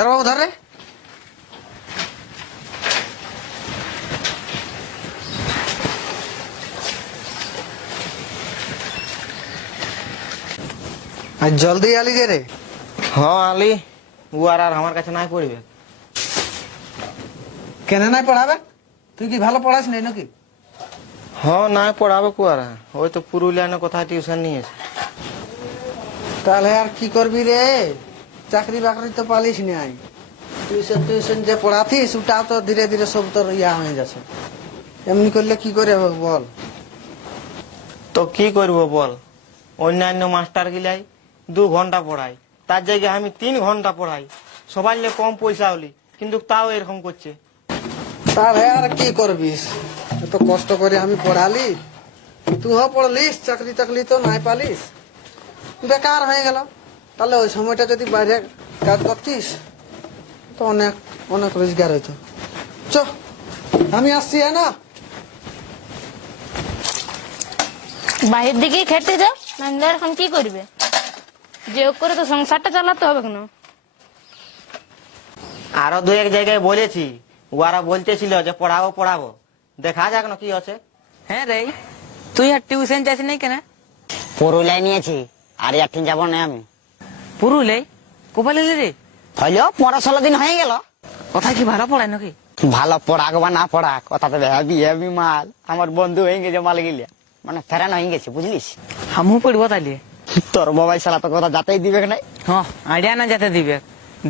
ধর বাবু ধর রে। আর জলদি আলি যে রে। হ্যাঁ আলি ও আর আমার কাছে নাই পড়বে। কেন নাই পড়াবে? তুই কি ভালো পড়াস নাই নাকি? হ্যাঁ নাই পড়াবে কুয়ারা, ওই তো পুরুলিয়ানে কোথায় টিউশন নিয়েছে। তাহলে আর কি করবি রে? চাকরি বাকরি তো পালিস নাই, টিউশন টিউশন যে পড়াতিস ওটাও তো ধীরে ধীরে সব তোর ইয়া হয়ে যাচ্ছে। এমনি করলে কি করে হবে বল? তো কি করব বল, অন্যান্য মাস্টার গিলাই 2 ঘন্টা পড়াই, তার জায়গায় আমি 3 ঘন্টা পড়াই। সবাই কম পয়সা হলি, কিন্তু তাও এরকম করছে। তাহলে আর কি করবিস? এত কষ্ট করে আমি পড়ালি, তুইও পড়লিস, চাকরি টাকরি তো নাই পালিস, বেকার হয়ে গেল। তাহলে ওই সময়টা যদি বাইরে কাজ করতিস তো অনেক অনেক রোজগার হইতো। চ আমি আসছি, হ্যাঁ না? বাহির দিকেই খেতে যাও, নাহলে এখন কি করবে? যে হোক করে তো সংসারটা চালাতে হবে কেন? আরো 2-1 জায়গায় বলেছি, ওরা বলতেছিল যে পড়াবো পড়াবো, দেখা যাক না কি আছে। হ্যাঁ রে, তুই আর টিউশন যাস নাই কেন? পুরুলিয়ায় নিয়েছি, আর একদিন যাবো না আমি। পুরুলিয়ায় কোপাল এলি রে? হইলো 15-16 দিন হয়ে গেল। কথা কি ভালো পড়ায় নাকি? ভালো পড়াক বা না পড়াক, কথা তো হেবি হেবি মাল। আমার বন্ধু হয়ে গেছে মাল গিলিয়া, মানে ফেরানো হয়ে গেছে বুঝলিস। আমিও পড়বো তাইলে। তোর মোবাইল সালা তো কথা যাতেই দিবে নাই। হ্যাঁ, আইডিয়া না যেতে দিবে,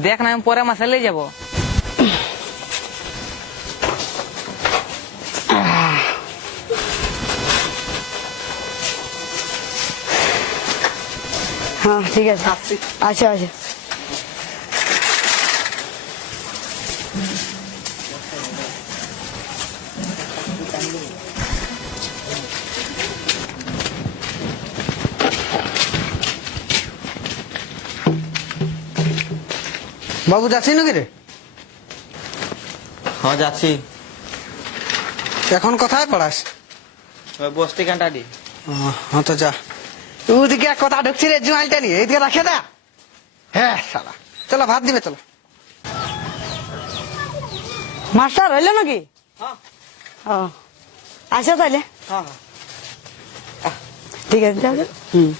দেখ না আমি পরে মাসে লই যাবো। হ্যাঁ ঠিক আছে, আচ্ছা আচ্ছা। বাবু যাচ্ছি নাকি রে? হ্যাঁ যাচ্ছি। এখন কোথায় পড়াস? ওই বস্তি কান্টাডি। হ্যাঁ তো যা। ওদিকে এক কথা ঢুকছি রে, জুয়ালটা নিয়ে এইদিকে রাখে দা। হ্যাঁ সালা, চলো ভাত দিবে চলো। মাস্টার হইলো নাকি? ও আচ্ছা তাইলে হ্যাঁ ঠিক আছে, যাও। হুম।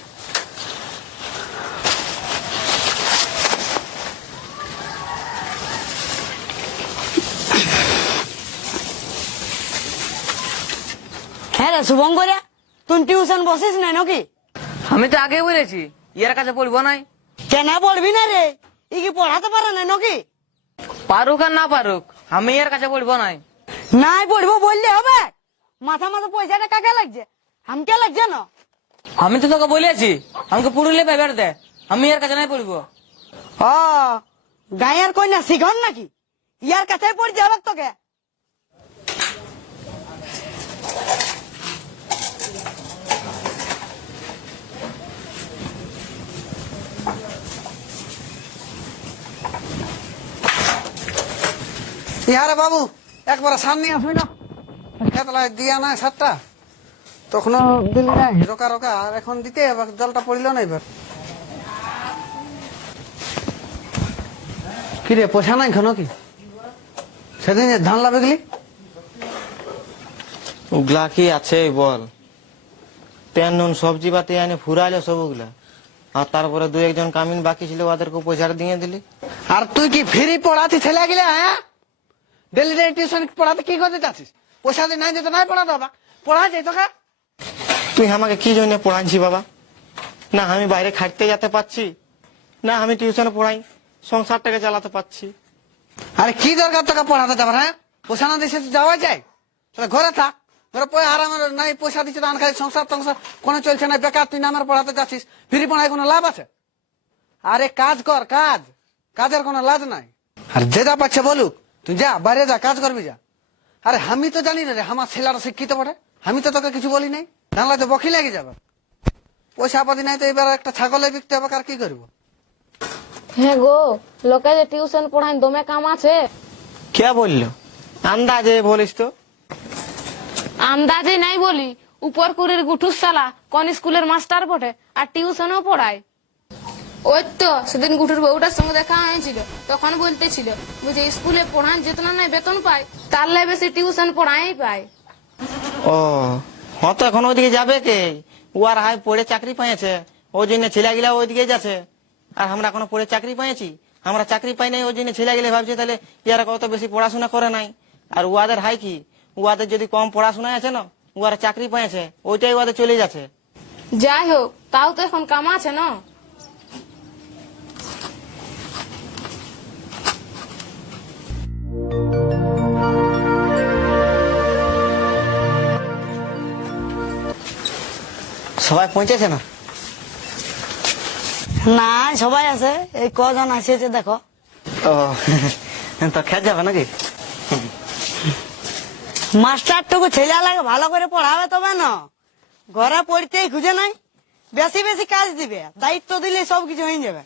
হ্যাঁ রে শুভঙ্করিয়া, তুই টিউশন বসিস নাই নাকি? আমি তো আগে বলেছি ইয়ার কাছে পড়বো নাই। কেন পড়বি না রে? ই কি পড়াতে পারে না নাকি? পারুক আর না পারুক, আমি ইয়ার কাছে পড়বো নাই। নাই পড়বো বললে হবে? মাথা মাথা পয়সাটা কাকে লাগছে? আমকে লাগছে না? আমি তো তোকে বলেছি আমাকে পুরুলিয়া পেপার দে, আমি ইয়ার কাছে নাই পড়বো। ও গায়ের কই না শিখন নাকি? ইয়ার কাছে পড়তে হবে তোকে। ইহারে বাবু একবার সামনে আসবি না? খেতলায় দিয়া না সাতটা, তখনও দিলি নাই রোকা রোকা, আর এখন দিতে এবার জলটা পড়িল না। এবার কি রে, পয়সা নাই কেন কি? সেদিন যে ধান লাভে গেলি, ওগুলা কি আছে বল? তেল নুন সবজি পাতি আনে ফুরাইলো সবগুলা, আর তারপরে 2-1 জন কামিন বাকি ছিল, ওদেরকে পয়সাটা দিয়ে দিলি। আর তুই কি ফ্রি পড়াতি ছেলে গেলে? হ্যাঁ, ডেলি ডেলি টিউশন পড়াতে কি করতে চাচ্ছিস? পয়সা দিয়ে নাই যেত নাই পড়াতে বাবা, পড়া যাই তোকে। তুই আমাকে কি জন্য পড়াচ্ছি বাবা? না আমি বাইরে খাটতে যেতে পারছি, না আমি টিউশনে পড়াই সংসারটাকে চালাতে পারছি। আরে কি দরকার তোকে পড়াতে যাবার? হ্যাঁ, পয়সা না দিছে যাওয়া যায়? তাহলে ঘরে থাক, ঘরে আরাম নাই, পয়সা দিচ্ছে ধান খাই, সংসার টংসার কোনো চলছে না, বেকার তুই নামের পড়াতে যাচ্ছিস। ফ্রি পড়ায় কোনো লাভ আছে? আরে কাজ কর, কাজ, কাজের কোনো লাজ নাই। আর যে যা পাচ্ছে বলুক, তুই যা বাইরে যা, কাজ করবি যা। আরে আমি তো জানি না রে, আমার ছেলেরা শিক্ষিত পড়ে, আমি তো তোকে কিছু বলি নাই। জানলা তো বকি লেগে যাবে, পয়সা পাতি নাই তো এবার একটা ছাগলে বিকতে হবে, আর কি করবো? হ্যাঁ গো, লোকে যে টিউশন পড়ায় দমে কাম আছে। কে বললো? আন্দাজে বলিস তো। আন্দাজে নাই বলি, উপর কুড়ির গুঠুস সালা কোন স্কুলের মাস্টার পড়ে আর টিউশনও পড়ায়। ওই তো সেদিন গুটুর বউটার সঙ্গে দেখা হয়েছিল, তখন বলতেছিল বুঝে স্কুলে পড়ান যেত না বেতন পায়, তার লাই বেশি টিউশন পড়াই পায়। ও হ্যাঁ, তো এখন ওইদিকে যাবে কে? ও আর হাই পড়ে চাকরি পেয়েছে, ওই জন্য ছেলেগুলা ওইদিকে যাচ্ছে। আর আমরা এখনো পড়ে চাকরি পেয়েছি? আমরা চাকরি পাই নাই, ওই জন্য ছেলেগুলো ভাবছে তাহলে ইয়ারা কত বেশি পড়াশোনা করে নাই। আর ওয়াদের হাই কি, ওয়াদের যদি কম পড়াশোনা আছে না, ওরা চাকরি পেয়েছে, ওইটাই ওদের চলে যাচ্ছে। যাই হোক, তাও তো এখন কাম আছে না। সবাই পৌঁছেছে না? না সবাই আছে, এই কজন আসিয়েছে দেখো। ও তো খেয়ে যাবে নাকি? মাস্টারটুকু ছেলে লাগে ভালো করে পড়াবে তবে না, ঘরে পড়তেই খুঁজে নাই, বেশি বেশি কাজ দিবে, দায়িত্ব দিলে সব কিছু হয়ে যাবে।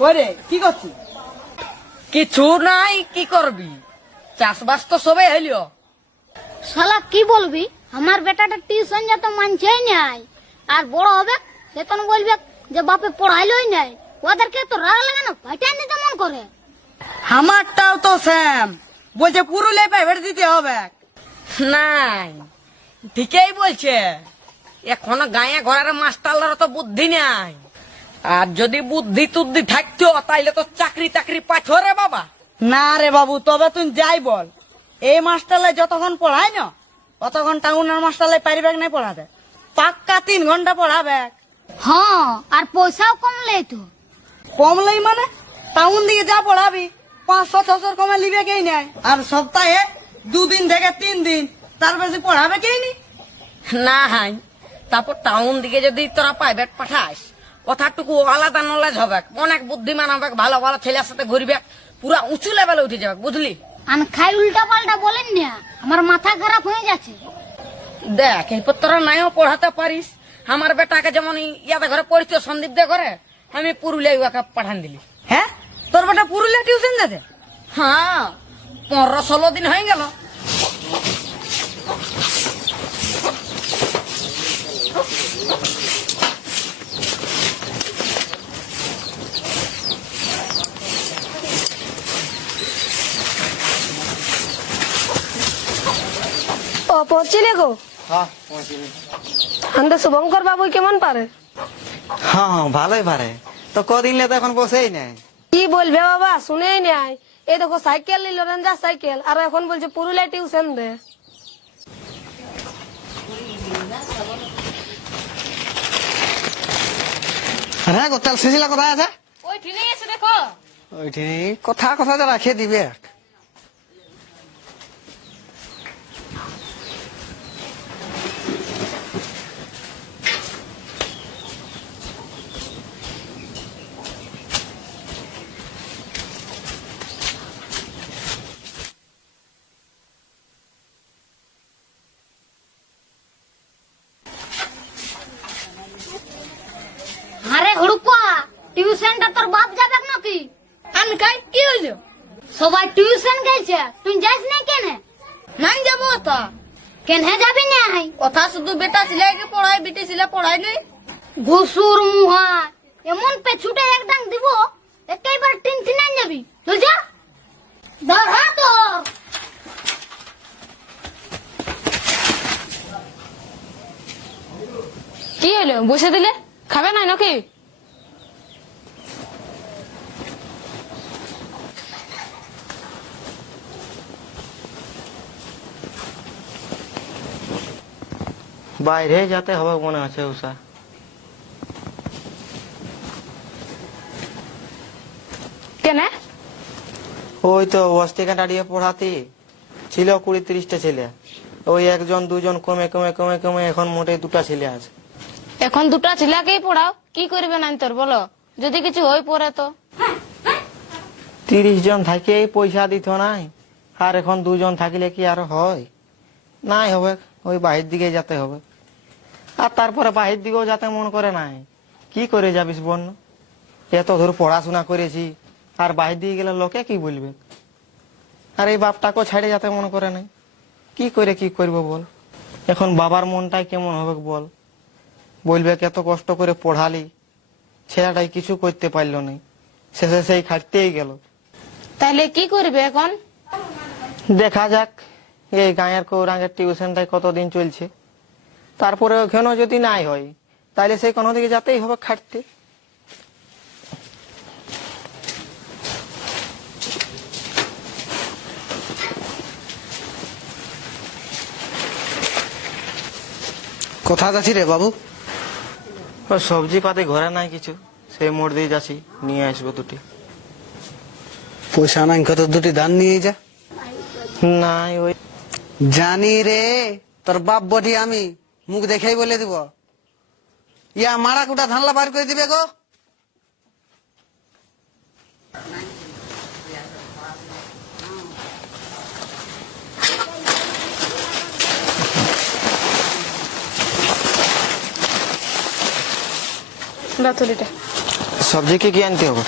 করে কি করছিস? কিছু নাই, কি করবি? চাষবাস তো সবে হইলো। শালা কি বলবি, আমার বেটাটা টিউশন যেতে মানছেই নাই, আর বড় হবে সে তখন বলবে যে বাপে পড়াইলই নাই, ওদেরকে তো রাগ লাগে না, ফাইটাই নিতে মন করে। আমারটাও তো স্যাম বলছে পুরুলিয়ায় প্রাইভেট দিতে হবে। নাই, ঠিকই বলছে, এখনো গায়ে ঘরের মাস্টাররা তো বুদ্ধি নাই। আর যদি বুদ্ধি টুদ্ধি থাকতো তাইলে তো চাকরি টাকরি পাইতো রে বাবা। না রে বাবু, তবে তুই যাই বল, এই মাস্টারলাই যতক্ষণ পড়ায় না অতক্ষণ টাউনের মাস্টারলাই পারিবে নাই পড়াতে, পাক্কা 3 ঘন্টা পড়াবে। হ্যাঁ, আর পয়সাও কমলে তো। কমলেই মানে টাউন দিকে যা পড়াবি 500-600 কমে লিবে কেই নাই, আর সপ্তাহে 2 দিন থেকে 3 দিন, তার বেশি পড়াবে কেই নি। না হাই, তারপর টাউন দিকে যদি তোরা প্রাইভেট পাঠাস, কথাটুকু আলাদা নলেজ হবে, অনেক বুদ্ধিমান হবে, ভালো ভালো ছেলের সাথে ঘুরবে, পুরা উঁচু লেভেলে উঠে যাবে, বুঝলি? আর খাই উল্টা পাল্টা বলেন না, আমার মাথা খারাপ হয়ে যাচ্ছে। দেখ এরপর তোরা নাইও পড়াতে পারিস, আমার বেটাকে যেমন ইয়াদে ঘরে পড়িত সন্দীপ দে ঘরে, আমি পুরুলিয়ায় ওকে পাঠান দিলি। হ্যাঁ, তোর বেটা পুরুলিয়া টিউশন যাচ্ছে? হ্যাঁ, 15-16 দিন হয়ে গেল। ও পৌঁছিলে গো? হ্যাঁ পৌঁছিনি। আমাদের শুভঙ্কর বাবু কেমন পারে? হ্যাঁ হ্যাঁ ভালোই পারে, তো কদিন তো এখন বসেই নেই। কি বলবে বাবা, শুনেই নাই। এই দেখো সাইকেল নিল, রেঞ্জার সাইকেল, আর এখন বলছে পুরুলিয়া টিউশন দে। হ্যাঁ গো, তেল সিজিলা কোথায় আছে? ওই ঠিকই আছে দেখো। ওইটি কথা কথা যে রাখিয়ে দিবে। আরে হুড়ুকা, টিউশনটা তোর বাপ যাবে নাকি? আমি কাই কি হইলো? সবাই টিউশন গেছে, তুই যাস না কেন? নাই যাবো তো। কেন যাবি না? কথা শুধু বেটা ছেলেকে পড়াই, বেটে ছেলে পড়াই নেই। ঘুষুর মুহা এমন পেছুটে এক ডাং দিব, একেবারে টিন টিনান যাবি। চল যা, ধরা তোর। কি হলো, বসে দিলে খাবে না নাকি? বাইরে যেতে হবে মনে আছে উষা। কেন? ওই তো অস্তিকা দাঁড়িয়ে পড়াতে ছিল 20-30টা ছেলে, ওই 1-2 কমে কমে কমে কমে এখন মোটে 2টা ছেলে আছে। এখন দুটা ছেলেকেই পড়াও, কি করবে না তোর বলো, যদি কিছু হয়ে পড়ে তো? 30 জন থাকে পয়সা দিত নাই, আর এখন 2 জন থাকলে কি আর হয়? নাই হবে, ওই বাহির দিকে যেতে হবে। আর তারপরে বাহির দিকেও যাতে মন করে নাই, কি করে যাবিস বল? এত দূর পড়াশোনা করেছি, আর বাহির দিকে গেলে লোকে কি বলবে? আর এই বাপটাকেও ছাড়ে যেতে মন করে নাই, কি করে কি করবো বল? এখন বাবার মনটাই কেমন হবে বল? বলবে কি এত কষ্ট করে পড়ালি, ছেলেটাই কিছু করতে পারলো না, শেষে সেই খাটতেই গেল। তাহলে কি করবে এখন? দেখা যাক এই গাঁয়ের কৌরাঙ্গের টিউশনটাই কতদিন চলছে, তারপরে ওখানেও যদি নাই হয় তাহলে সেই কোনো দিকে যেতেই হবে খাটতে। কোথা যাচ্ছি রে বাবু? ও সবজি পাতি ঘরে নাই কিছু, সেই মোড় দিয়ে যাচ্ছি, নিয়ে আসবো দুটি। পয়সা নাই, কত দুটি ধান নিয়ে যা। নাই ওই জানি রে, তোর বাপ বটি আমি মুখ দেখেই বলে দিব। ইয়া মারা কুটা ধানলা বার করে দিবে গো। বাতুলিটা সবজি কি আনতে হবে?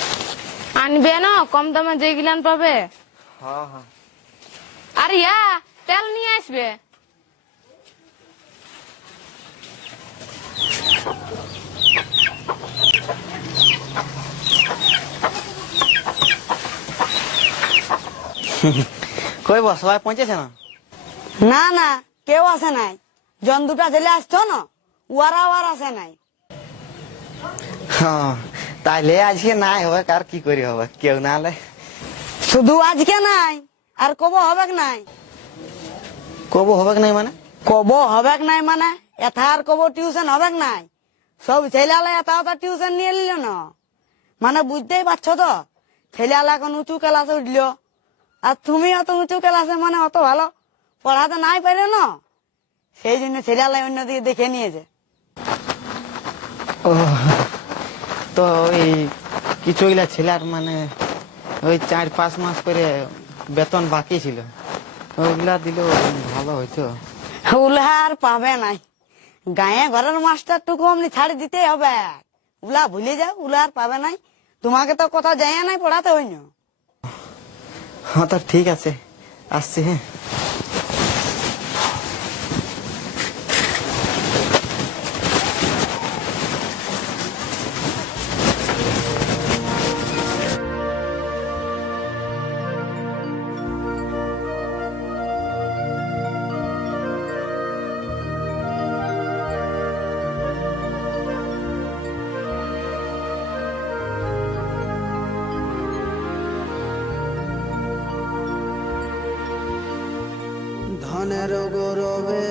আনবে না, কম দামে যে গিলান পাবে। হ্যাঁ হ্যাঁ। আর ইয়া তেল নিয়ে আসবে। কই বস, সবাই পৌঁছেছে না? না না, কেউ আসে নাই। জন দুটা ছেলে আসতো না, ওরাও আর আসে নাই। হ্যাঁ, তাইলে আজকে নাই হবে, আর কি করি হবে, কেউ না হলে। শুধু আজকে নাই, আর কব হবে নাই। কব হবে নাই মানে? কব হবে নাই মানে এথা আর কব টিউশন হবে নাই। সব ছেলেলা এথা টিউশন নিয়ে নিল না, মানে বুঝতেই পারছো তো। ছেলেলা এখন উঁচু ক্লাসে উঠল, আর তুমি অত উঁচু ক্লাসে মানে অত ভালো পড়াতে নাই পারে না, সেই জন্য ছেলেলা অন্যদিকে দেখে নিয়েছে। ও, তো ওই কিছুগুলা ছেলের মানে ওই 4-5 মাস করে বেতন বাকি ছিল, ওইগুলা দিলেও ভালো হইতো। উলা আর পাবে নাই, গায়ে ঘরের মাস্টার টুকু অমনি ছাড়ি দিতেই হবে। উলা ভুলে যাও, উলা আর পাবে নাই। তোমাকে তো কথা যায় নাই পড়াতে হইনি। হ্যাঁ তো ঠিক আছে, আসছি। হ্যাঁ, ধনের গৌরবে